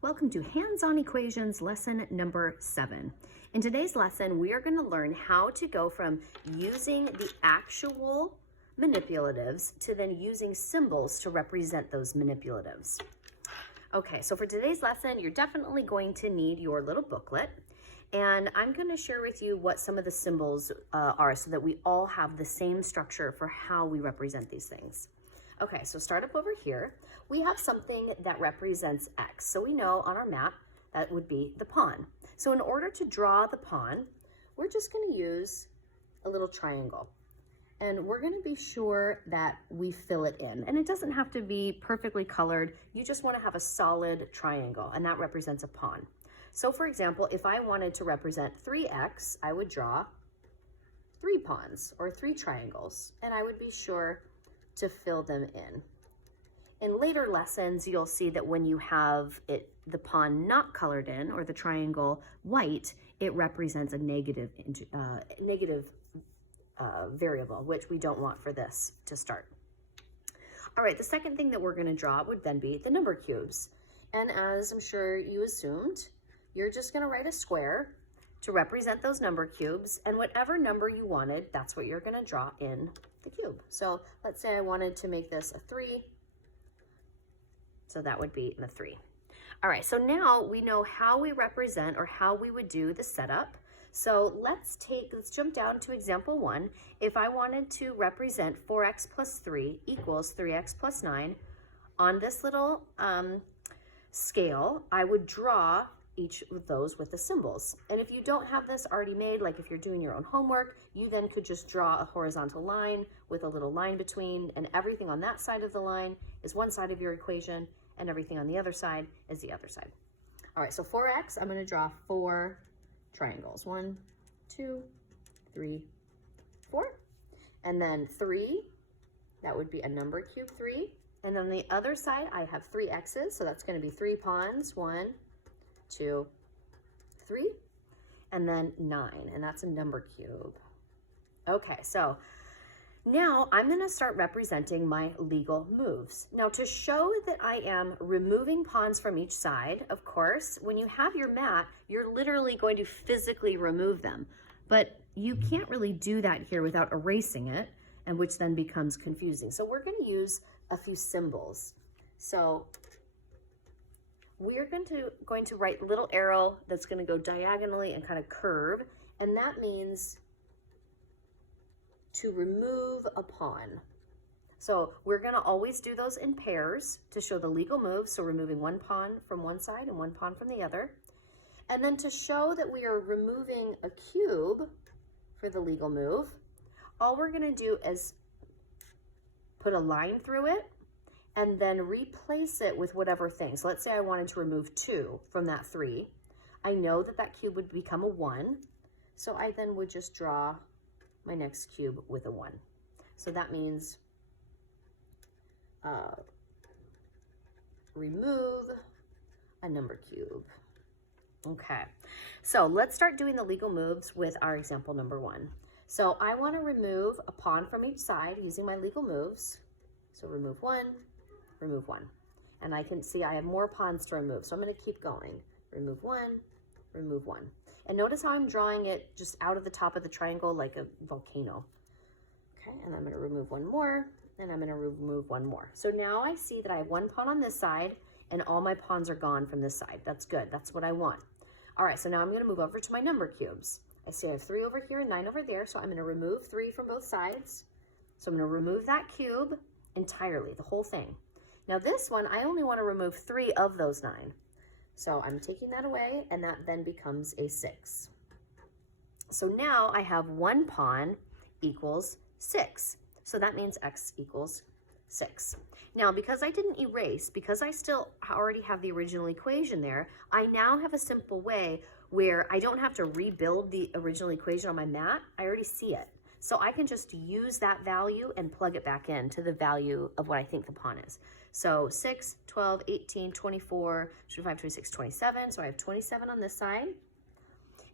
Welcome to Hands-on Equations lesson number 7. In today's lesson, we are going to learn how to go from using the actual manipulatives to then using symbols to represent those manipulatives. Okay, so for today's lesson, you're definitely going to need your little booklet. And I'm going to share with you what some of the symbols are so that we all have the same structure for how we represent these things. Okay, so start up over here. We have something that represents X. So we know on our map that would be the pawn. So in order to draw the pawn, we're just going to use a little triangle. And we're going to be sure that we fill it in. And it doesn't have to be perfectly colored. You just want to have a solid triangle, and that represents a pawn. So for example, if I wanted to represent 3X, I would draw 3 pawns or 3 triangles, and I would be sure to fill them in. In later lessons, you'll see that when you have the pawn not colored in, or the triangle white, it represents a negative variable, which we don't want for this to start. All right, the second thing that we're going to draw would then be the number cubes. And as I'm sure you assumed, you're just going to write a square to represent those number cubes, and whatever number you wanted, that's what you're going to draw in the cube. So let's say I wanted to make this a 3, so that would be the 3. All right, so now we know how we represent, or how we would do the setup. So let's jump down to example 1. If I wanted to represent 4x plus 3 equals 3x plus 9, on this little scale, I would draw each of those with the symbols. And if you don't have this already made, like if you're doing your own homework, you then could just draw a horizontal line with a little line between, and everything on that side of the line is one side of your equation, and everything on the other side is the other side. All right, so 4x, I'm going to draw 4 triangles. 1, 2, 3, 4. And then 3, that would be a number cube 3. And on the other side, I have 3 x's, so that's going to be 3 pawns. 1, 2, 3, and then 9, and that's a number cube. Okay, so now I'm going to start representing my legal moves. Now, to show that I am removing pawns from each side, of course, when you have your mat, you're literally going to physically remove them. But you can't really do that here without erasing it, and which then becomes confusing. So we're going to use a few symbols. So we're going to write a little arrow that's going to go diagonally and kind of curve, and that means to remove a pawn. So we're going to always do those in pairs to show the legal move, so removing 1 pawn from one side and 1 pawn from the other. And then to show that we are removing a cube for the legal move, all we're going to do is put a line through it and then replace it with whatever thing. So let's say I wanted to remove 2 from that 3. I know that that cube would become a 1, so I then would just draw my next cube with a 1. So that means remove a number cube. Okay, so let's start doing the legal moves with our example number 1. So I want to remove a pawn from each side using my legal moves. So remove 1, remove 1. And I can see I have more pawns to remove, so I'm going to keep going. Remove 1, remove 1. And notice how I'm drawing it just out of the top of the triangle like a volcano. Okay, and I'm going to remove 1 more, and I'm going to remove 1 more. So now I see that I have 1 pawn on this side, and all my pawns are gone from this side. That's good. That's what I want. All right, so now I'm going to move over to my number cubes. I see I have 3 over here and 9 over there, so I'm going to remove 3 from both sides. So I'm going to remove that cube entirely, the whole thing. Now this one, I only want to remove 3 of those 9. So I'm taking that away, and that then becomes a 6. So now I have 1 pawn equals 6. So that means x equals 6. Now, because I didn't erase, because I still already have the original equation there, I now have a simple way where I don't have to rebuild the original equation on my mat. I already see it. So I can just use that value and plug it back in to the value of what I think the pawn is. So 6, 12, 18, 24, 25, 26, 27. So I have 27 on this side.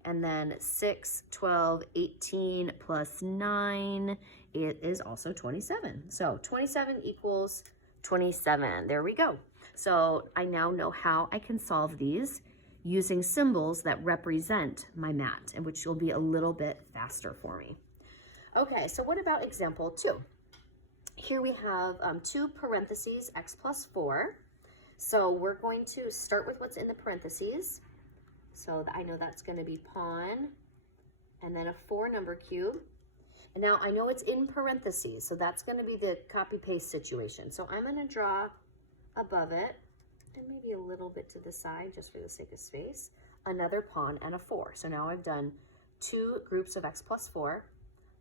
And then 6, 12, 18 plus 9, it is also 27. So 27 equals 27. There we go. So I now know how I can solve these using symbols that represent my mat, and which will be a little bit faster for me. Okay, so what about example 2? Here we have 2 parentheses, x plus 4. So we're going to start with what's in the parentheses. So I know that's going to be pawn, and then a 4 number cube. And now I know it's in parentheses, so that's going to be the copy-paste situation. So I'm going to draw above it, and maybe a little bit to the side, just for the sake of space, another pawn and a 4. So now I've done 2 groups of x plus 4,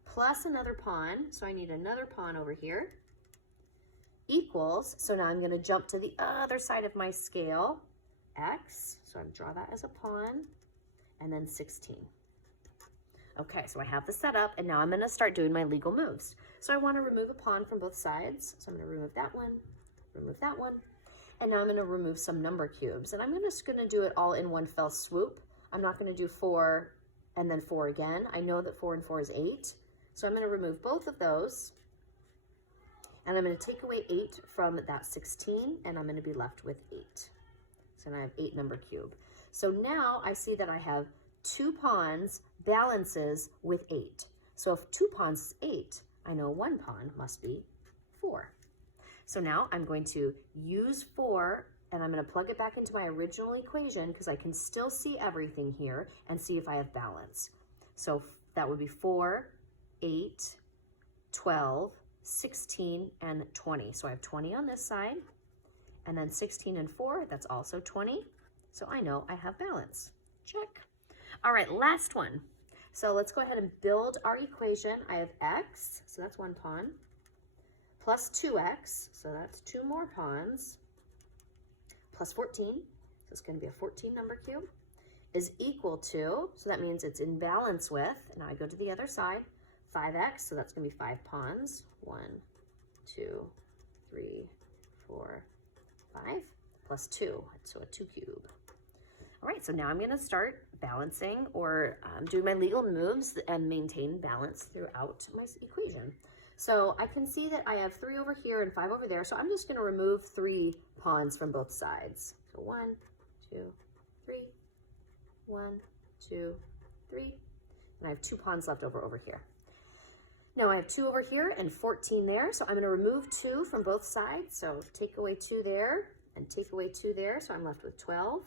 plus another pawn, so I need another pawn over here, equals, so now I'm going to jump to the other side of my scale, x, so I draw that as a pawn, and then 16. Okay, so I have the setup, and now I'm going to start doing my legal moves. So I want to remove a pawn from both sides, so I'm going to remove that one, and now I'm going to remove some number cubes, and I'm just going to do it all in one fell swoop. I'm not going to do 4 and then 4 again. I know that 4 and 4 is 8, so I'm going to remove both of those, and I'm going to take away 8 from that 16, and I'm going to be left with 8. So now I have 8 number cube. So now I see that I have 2 pawns balances with 8. So if 2 pawns is 8, I know 1 pawn must be 4. So now I'm going to use 4, and I'm going to plug it back into my original equation because I can still see everything here and see if I have balance. So that would be 4, 8, 12, 16, and 20. So I have 20 on this side, and then 16 and 4, that's also 20. So I know I have balance. Check. All right, last one. So let's go ahead and build our equation. I have x, so that's 1 pawn, plus 2x, so that's 2 more pawns, plus 14, so it's going to be a 14 number cube, is equal to, so that means it's in balance with, and now I go to the other side, 5x, so that's going to be 5 pawns, 1, 2, 3, 4, 5, plus 2, so a 2 cube. All right, so now I'm going to start balancing or doing my legal moves and maintain balance throughout my equation. So I can see that I have 3 over here and 5 over there, so I'm just going to remove 3 pawns from both sides. So 1, 2, 3, 1, 2, 3, and I have 2 pawns left over here. Now I have 2 over here and 14 there, so I'm going to remove 2 from both sides. So take away 2 there and take away 2 there, so I'm left with 12.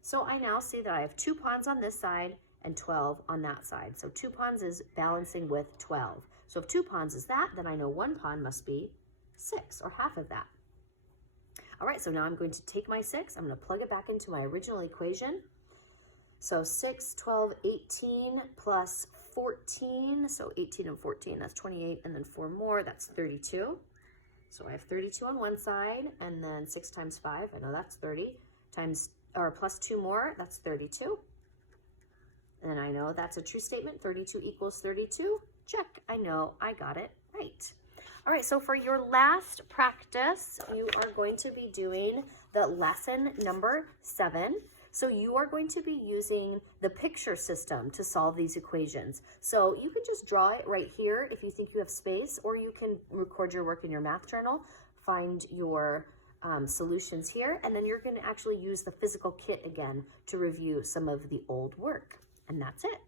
So I now see that I have 2 pawns on this side and 12 on that side. So 2 pawns is balancing with 12. So if 2 pawns is that, then I know 1 pawn must be 6, or half of that. All right, so now I'm going to take my 6, I'm going to plug it back into my original equation. So 6, 12, 18 plus 14, so 18 and 14, that's 28, and then 4 more, that's 32. So I have 32 on one side, and then 6 times 5, I know that's 30, times, or plus 2 more, that's 32. And then I know that's a true statement, 32 equals 32. Check, I know I got it right. All right, so for your last practice, you are going to be doing the lesson number 7. So you are going to be using the picture system to solve these equations. So you can just draw it right here if you think you have space, or you can record your work in your math journal, find your solutions here, and then you're going to actually use the physical kit again to review some of the old work. And that's it.